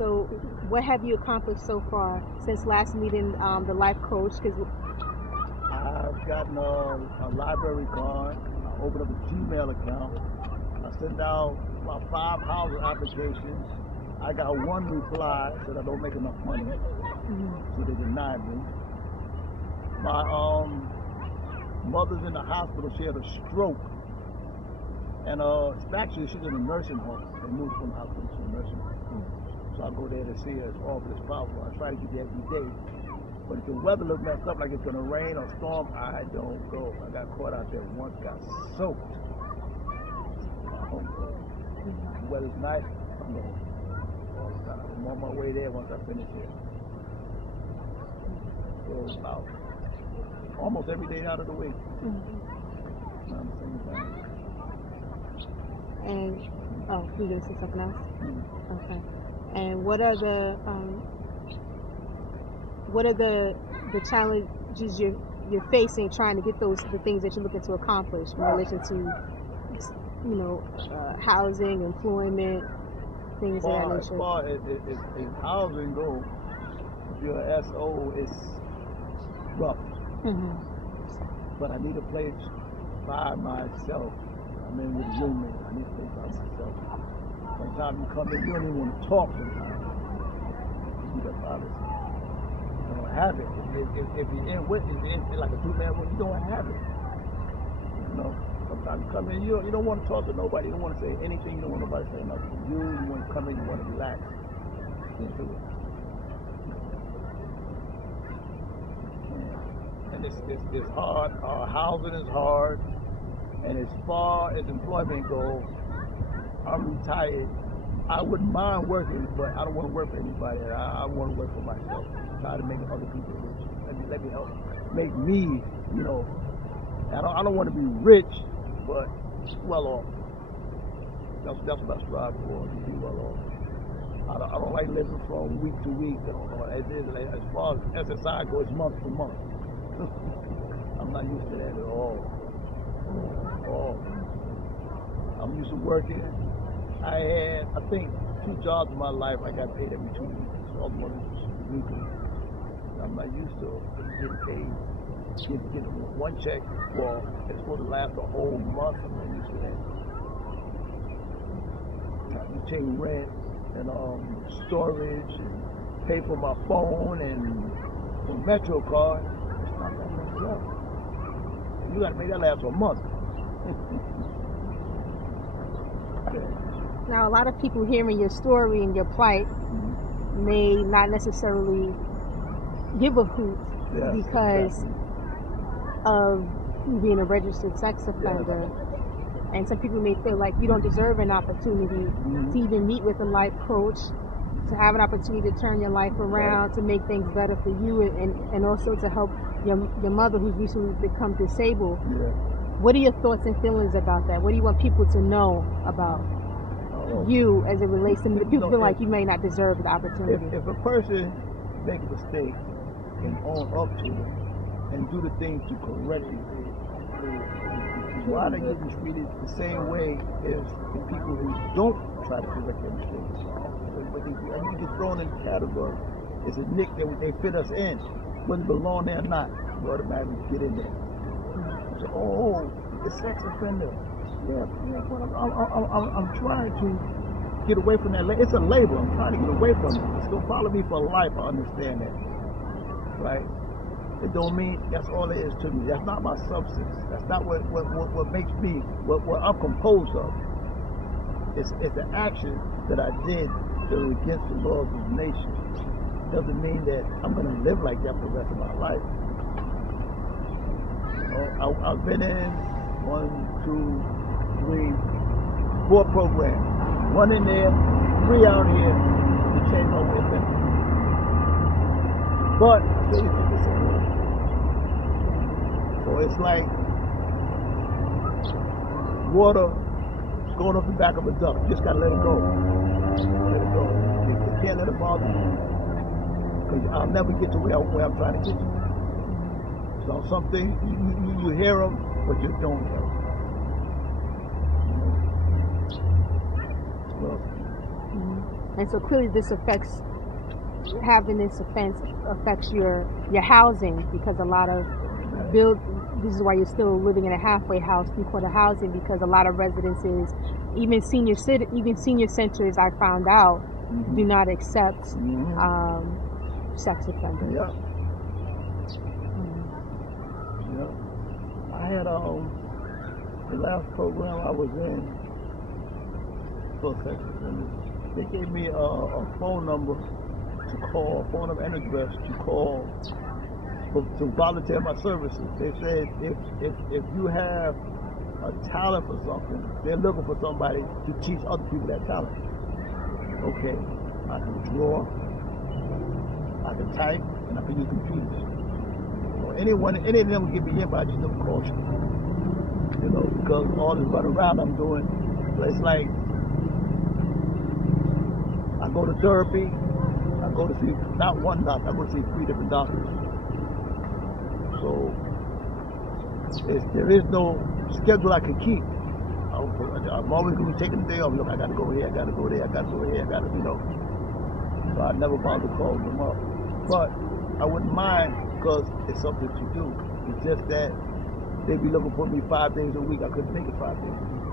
So, what have you accomplished so far since last meeting the life coach? Because I've gotten a library card. I opened up a Gmail account. I sent out about 5 housing applications. I got one reply, said I don't make enough money, so they denied me. My mother's in the hospital. She had a stroke, and actually she's in a nursing home. They moved from the hospital to a nursing home, so I go there to see her as often as possible. I try to get there every day, but if the weather looks messed up, like it's gonna rain or storm, I don't go. I got caught out there once, got soaked. I don't go. The weather's nice, I'm going all the time. I'm on my way there once I finish here. So it's about almost every day out of the week. Around the same time. and you gonna say something else? Okay. And what are the challenges you're facing trying to get the things that you're looking to accomplish in relation to housing, employment, things of that As nature? far as housing goes, if you're an SO, it's rough. But I need a place by myself. I'm in with a roommate. I need a place by myself. Sometimes you come in, you don't even want to talk sometimes. You got privacy. You don't have it. If you're in with, if you're in like a two-man room, you don't have it. You know, sometimes you come in, you don't want to talk to nobody. You don't want to say anything. You don't want nobody to say nothing to you. You want to come in, you want to relax. You can't do it. And it's hard. Housing is hard. And as far as employment goes, I'm retired. I wouldn't mind working, but I don't want to work for anybody. I want to work for myself. Try to make other people rich. Let me help make me, I don't want to be rich, but well off. That's what I strive for, to be well off. I don't like living from week to week. As far as SSI goes, month to month. I'm not used to that at all. I'm used to working. I had, I think, 2 jobs in my life. I got paid every 2 weeks. So all the money was weekly. I'm not used to getting paid. Get one check for it's supposed to last a whole month. I'm not used to that. You take rent and storage and pay for my phone and the Metro card. It's not that much left. You got to make that last for a month. Now, a lot of people hearing your story and your plight may not necessarily give a hoot because of you being a registered sex offender. And some people may feel like you don't deserve an opportunity to even meet with a life coach, to have an opportunity to turn your life around, to make things better for you, and also to help your mother who's recently become disabled. What are your thoughts and feelings about that? What do you want people to know about you as it relates to people feel like you may not deserve the opportunity? If a person makes a mistake and own up to it and do the things to correct it, why are they getting treated the same way as the people who don't try to correct their mistakes? But you get thrown in the category. It's a nick that they fit us in. Whether it belong there or not, you automatically get in there. So, the sex offender. Well, I'm trying to get away from that. It's a label. I'm trying to get away from it. It's going to follow me for life. I understand that. Right? It don't mean that's all there is to me. That's not my substance. That's not what makes me, what I'm composed of. It's the action that I did that was against the laws of the nation. Doesn't mean that I'm going to live like that for the rest of my life. I've been in 1, 2, 3, 4 programs. 1 in there, 3 out here to change my way of thinking. But I still think the same way. So it's like water going off the back of a duck. You just gotta let it go. Let it go. You can't let it bother you. Because I'll never get to where I'm trying to get to. So some things, you hear them, but you don't hear them. And so clearly having this offense affects your housing, because a lot of this is why you're still living in a halfway house, three-quarter housing, because a lot of residences, even senior centers, I found out, do not accept sex offenders. Yeah. Yeah. I had the last program I was in for sex offenders. They gave me a phone number to call, phone number and address to call to volunteer my services. They said if you have a talent for something, they're looking for somebody to teach other people that talent. Okay, I can draw, I can type, and I can use computers. So any of them will give me in, but I just never call you. You know, because all this running around I'm doing, it's like I go to therapy, I go to see not one doctor, I go to see 3 different doctors. So there is no schedule I can keep. I'm always going to be taking a day off. Look, I got to go here, I got to go there, I got to go here, I got to, you know. So I never bother calling them up. But I wouldn't mind, because it's something to do. It's just that they'd be looking for me 5 days a week. I couldn't make it 5 days a week.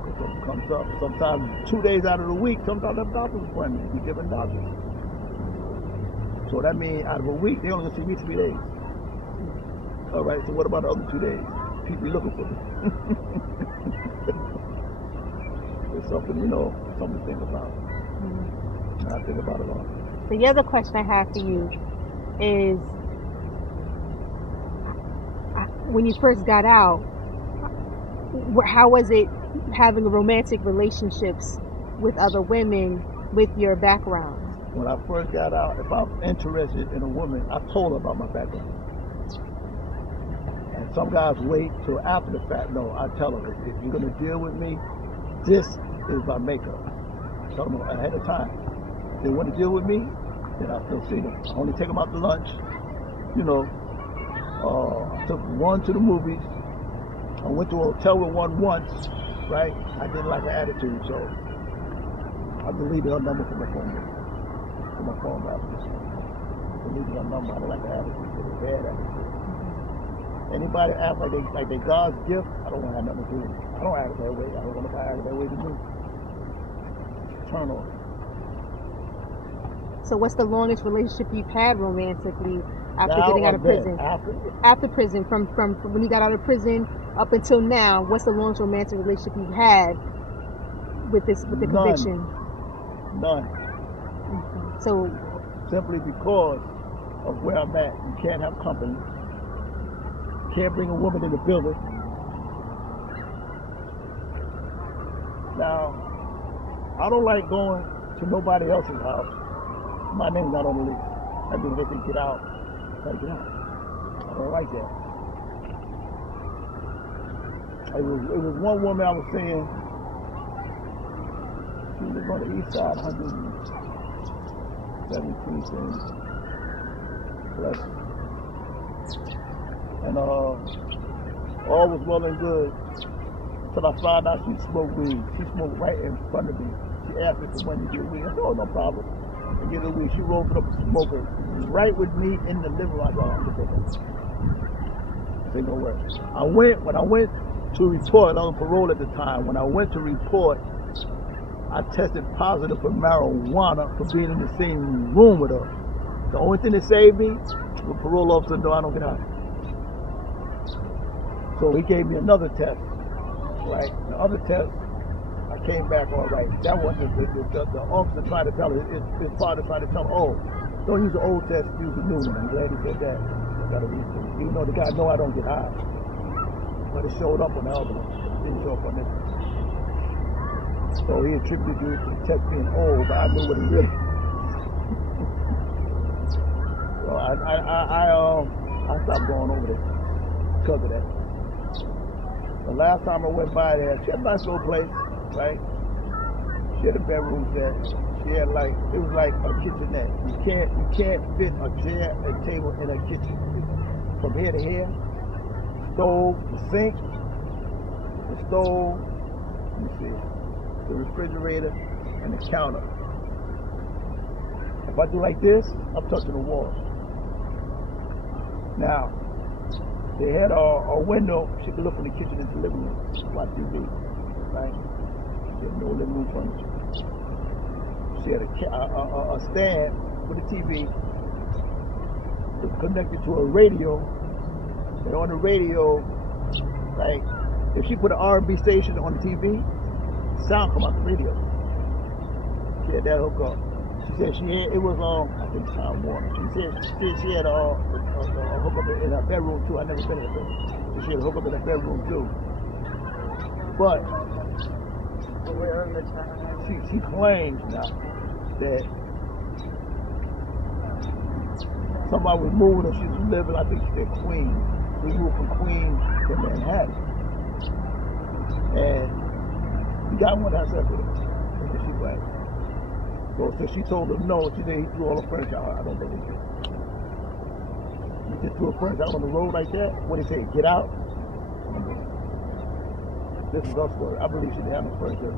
Because something comes up. Sometimes 2 days out of the week, sometimes I have doctor's appointments with different doctors. So that means out of a week, they only gonna see me 3 days. All right, so what about the other 2 days? People be looking for me. It's something, you know, something to think about. And I think about it all. The other question I have for you is, when you first got out, how was it having romantic relationships with other women with your background? When I first got out, if I'm interested in a woman, I told her about my background. And some guys wait till after the fact. No, I tell them, if you're going to deal with me, this is my makeup. I tell them ahead of time. If they want to deal with me, then I still see them. I only take them out to lunch. You know, I took one to the movies. I went to a hotel with one once, right? I didn't like her attitude, so I deleted her number from my phone. My phone after this one. Deleted her number. I don't like her attitude. It's bad attitude. Anybody act like they God's gift, I don't want to have nothing to do with it. I don't act that way. I don't want to act that way to me. Turn off. So what's the longest relationship you've had romantically after getting out of prison? After prison, from when you got out of prison up until now, what's the longest romantic relationship you've had with the conviction? None. Okay. So simply because of where I'm at, you can't have company. You can't bring a woman in the building. Now, I don't like going to nobody else's house. My name's not on the list. I mean, they can get out. Gotta get out. I don't like that. It was one woman I was seeing. She was on the east side, 117th and Pleasant. And all was well and good until I found out she smoked weed. She smoked right in front of me. She asked me for money to get weed. I said, oh, no problem. I get her weed. She rolled it up and smoked it right with me in the living room. I thought, I'm just taking it. Say no words. When I went to report, I was on parole at the time. When I went to report, I tested positive for marijuana for being in the same room with her. The only thing that saved me, the parole officer, no, I don't get out. So he gave me another test, right? The other test, I came back all right. That wasn't the officer trying to tell her, his father tried to tell her, oh, don't use the old test, use the new one. I'm glad he said that. I got to read it. Even though the guy know I don't get high. But it showed up on the other one. It didn't show up on this one. So he attributed you to the test being old, but I knew what it really. So I stopped going over there because of that. The last time I went by there, she had a nice little place, right? She had a bedroom set. She had it was like a kitchenette. You can't fit a chair and table in a kitchen. From here to here, stove, the sink, the stove, let me see, the refrigerator, and the counter. If I do like this, I'm touching the wall. Now, they had a window. She could look from the kitchen into the living room, watch TV, right? She had no living room furniture. She had a stand with a TV connected to a radio, and on the radio, like, if she put an R&B station on the TV, sound come out the radio. She had that hook up. She said it was I think Time Warner. She said she had a hook up in her bedroom too. I never been in her bedroom. She had a hook up in her bedroom too. But she claims now that somebody was moving her. She was living, I think she said Queens. We moved from Queens to Manhattan. And the guy wanted to have sex with her. And she was like, so since she told him no, she said he threw all the furniture out. I don't believe it. You just threw a furniture out on the road like that? What did he say? Get out? This is our story. I believe she didn't have no furniture.